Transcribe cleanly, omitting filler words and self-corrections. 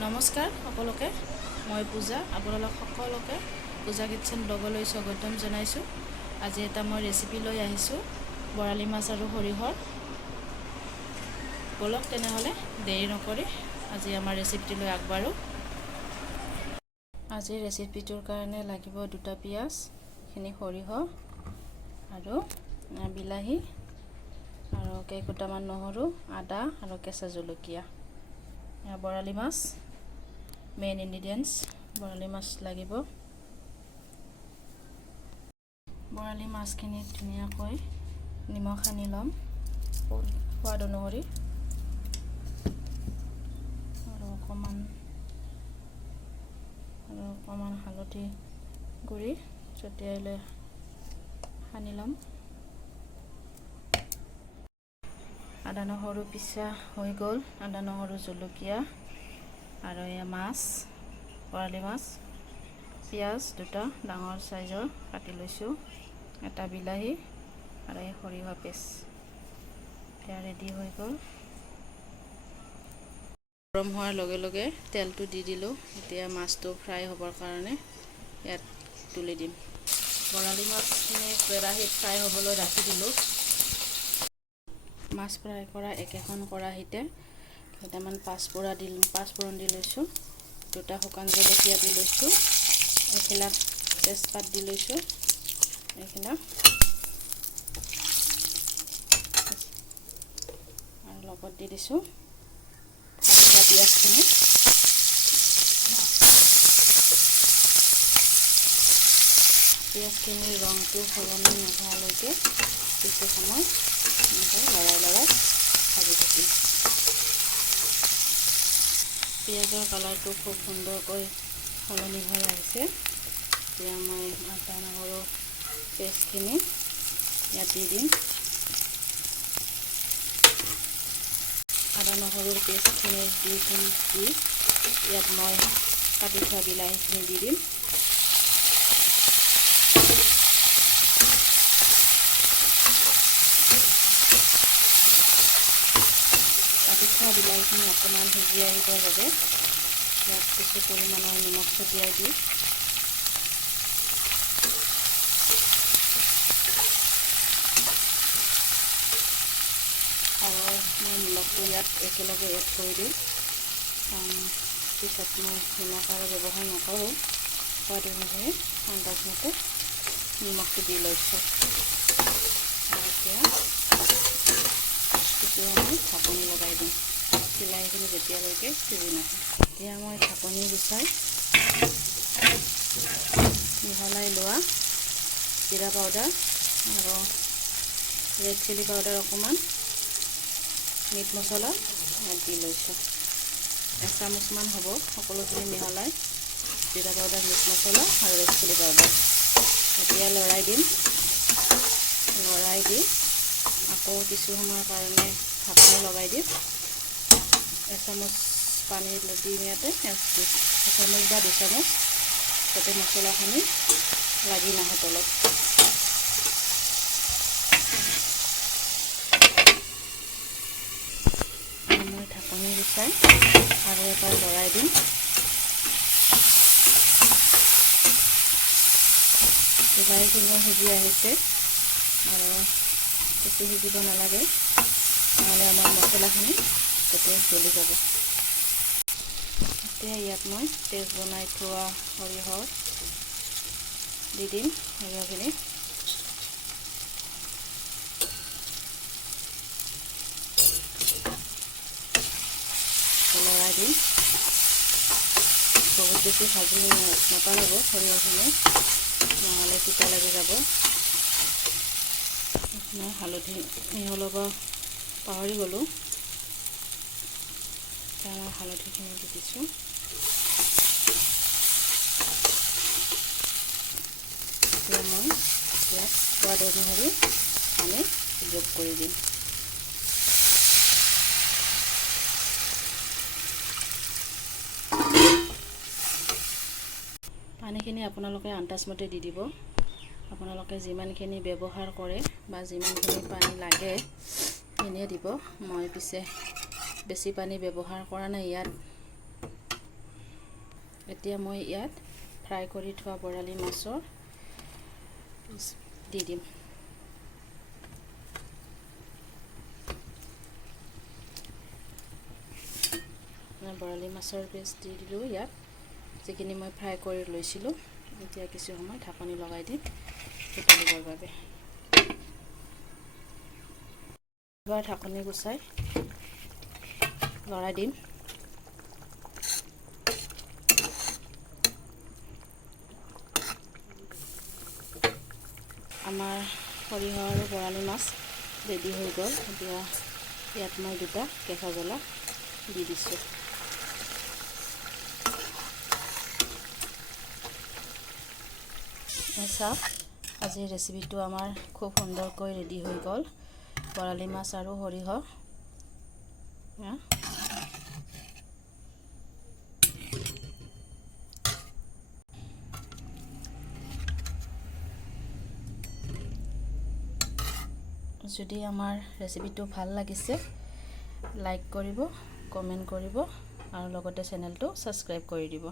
নমস্কাৰ সকলোকে, মই পূজা। আপোনালোক সকলোকে পূজা কিটচেন ব্লগলৈ স্বাগতম জনাইছোঁ। আজি এটা মই ৰেচিপি লৈ আহিছোঁ, বৰালি মাছ আৰু সৰিয়হৰ। বলক তেনেহ'লে দেৰি নকৰি আজি আমাৰ ৰেচিপিটোলৈ আগবাঢ়োঁ। আজিৰ ৰেচিপিটোৰ কাৰণে লাগিব 2টা পিঁয়াজ, এইখিনি সৰিয়হ আৰু বিলাহী আৰু কেইকুটামান নহৰু, আদা আৰু কেঁচা জলকীয়া। বৰালি মাছ মেইন ইনগ্ৰিডিয়েণ্টছ, বৰালি মাছ লাগিব। বৰালি মাছখিনি ধুনীয়াকৈ নিমখ সানি ল'ম সোৱাদ অনুসৰি, আৰু অকণমান হালধি গুড়ি ছটিয়াই লৈ সানি ল'ম। আদা নহৰু পিছা হৈ গ'ল, আদা নহৰু জলকীয়া আৰু এয়া মাছ, বৰালি মাছ। পিঁয়াজ 2টা ডাঙৰ চাইজৰ কাটি লৈছোঁ, এটা বিলাহী আৰু এই সৰিয়হ পেষ্ট। এতিয়া ৰেডি হৈ গ'ল। গৰম হোৱাৰ লগে লগে তেলটো দি দিলোঁ। এতিয়া মাছটো ফ্ৰাই হ'বৰ কাৰণে ইয়াত তুলি দিম। বৰালি মাছখিনি কেৰাহীত ফ্ৰাই হ'বলৈ ৰাখি দিলোঁ। মাছ ফ্ৰাই কৰা একেখন কেৰাহীতে কেইটামান পাঁচফোৰণ দি লৈছোঁ, 2টা শুকান জলকীয়া দি লৈছোঁ, এইবিলাক তেজপাত দি লৈছোঁ, এইবিলাক আৰু লগত দি দিছোঁ কাটি থোৱা পিঁয়াজখিনি। পিঁয়াজখিনিৰ ৰংটো সলনি নোহোৱালৈকে কিছু সময় এনেকৈ লৰাই ভাজি থাকিম। পিঁয়াজৰ কালাৰটো খুব সুন্দৰকৈ সলনি হৈ আহিছে। এতিয়া মই আদা নহৰু পেষ্টখিনি ইয়াত দি দিম। আদা নহৰুৰ পেষ্টখিনি দি ইয়াত মই কাটি থোৱা বিলাহীখিনি দি দিম। কাটি থোৱা বিলাহীখিনি অকণমান সিজি আহিবৰ বাবে ইয়াত কিছু পৰিমাণৰ নিমখ ছটিয়াই দিওঁ। আৰু মই নিমখটো ইয়াত একেলগে এড কৰি দিওঁ, পিছত মই নিমখ আৰু ব্যৱহাৰ নকৰোঁ। সোৱাদ অনুসৰি আন্দাজমতে নিমখটো দি লৈছোঁ। আৰু এতিয়া কিছু সময় ঢাকনি লগাই দিম, বিলাহীখিনি যেতিয়ালৈকে সিজি নাহে। এতিয়া মই ঢাকনি গুচাই মিহলাই লোৱা জিৰা পাউডাৰ আৰু ৰেড চিলি পাউডাৰ, অকণমান মিট মছলা ইয়াত দি লৈছোঁ। 1 চামুচমান হ'ব সকলোখিনি মিহলাই, জিৰা পাউডাৰ, মিট মছলা আৰু ৰেড চিলি পাউডাৰ। এতিয়া লৰাই দিম। লৰাই দি আকৌ কিছু সময়ৰ কাৰণে ঢাকনি লগাই দিম। 1 চামুচ পানী দিম ইয়াতে, 1 চামুচ বা 2 চামুচ, যাতে মছলাখিনি লাগি নাহে তলত। মই ঢাকনি গুচাই আৰু এবাৰ লৰাই দিম। বিলাহীখিনিও সিজি আহিছে আৰু বেছি সিজিব নালাগে, নহ'লে আমাৰ মছলাখিনি গোটেই জ্বলি যাব। এতিয়া ইয়াত মই পেষ্ট বনাই থোৱা সৰিয়হ দি দিম। সৰিয়হখিনি লৰাই দিম। বহুত বেছি ভাজি নাপালাব সৰিয়হখিনি, নহ'লে তিতা লাগি যাব। মই হালধি মিহলাব পাহৰি গ'লোঁ, এতিয়া মই হালধিখিনি দি দিছোঁ। এতিয়া মই ইয়াত সোৱাদ অনুসৰি পানী যোগ কৰি দিম। পানীখিনি আপোনালোকে আন্দাজমতে দি দিব। আপোনালোকে যিমানখিনি ব্যৱহাৰ কৰে বা যিমানখিনি পানী লাগে সিমানেই দিব। মই পিছে বেছি পানী ব্যৱহাৰ কৰা নাই ইয়াত। এতিয়া মই ইয়াত ফ্ৰাই কৰি থোৱা বৰালি মাছৰ দি দিম। বৰালি মাছৰ পিচ দি দিলোঁ ইয়াত, যিখিনি মই ফ্ৰাই কৰি লৈছিলোঁ। এতিয়া কিছু সময় ঢাকনি লগাই দিম উতলিবৰ বাবে। এবাৰ ঢাকনি গুচাই লৰাই দিম। আমাৰ সৰিয়হ আৰু বৰালি মাছ ৰেডি হৈ গ'ল। এতিয়া ইয়াত মই 2টা কেঁচা জ্বলা দি দিছোঁ। চাওক, আজিৰ ৰেচিপিটো আমাৰ খুব সুন্দৰকৈ ৰেডি হৈ গ'ল। বৰালি মাছ আৰু সৰিয়হ। যদি আমাৰ ৰেচিপিটো ভাল লাগিছে, লাইক কৰিব, কমেণ্ট কৰিব আৰু লগতে চেনেলটো ছাবস্ক্ৰাইব কৰি দিব।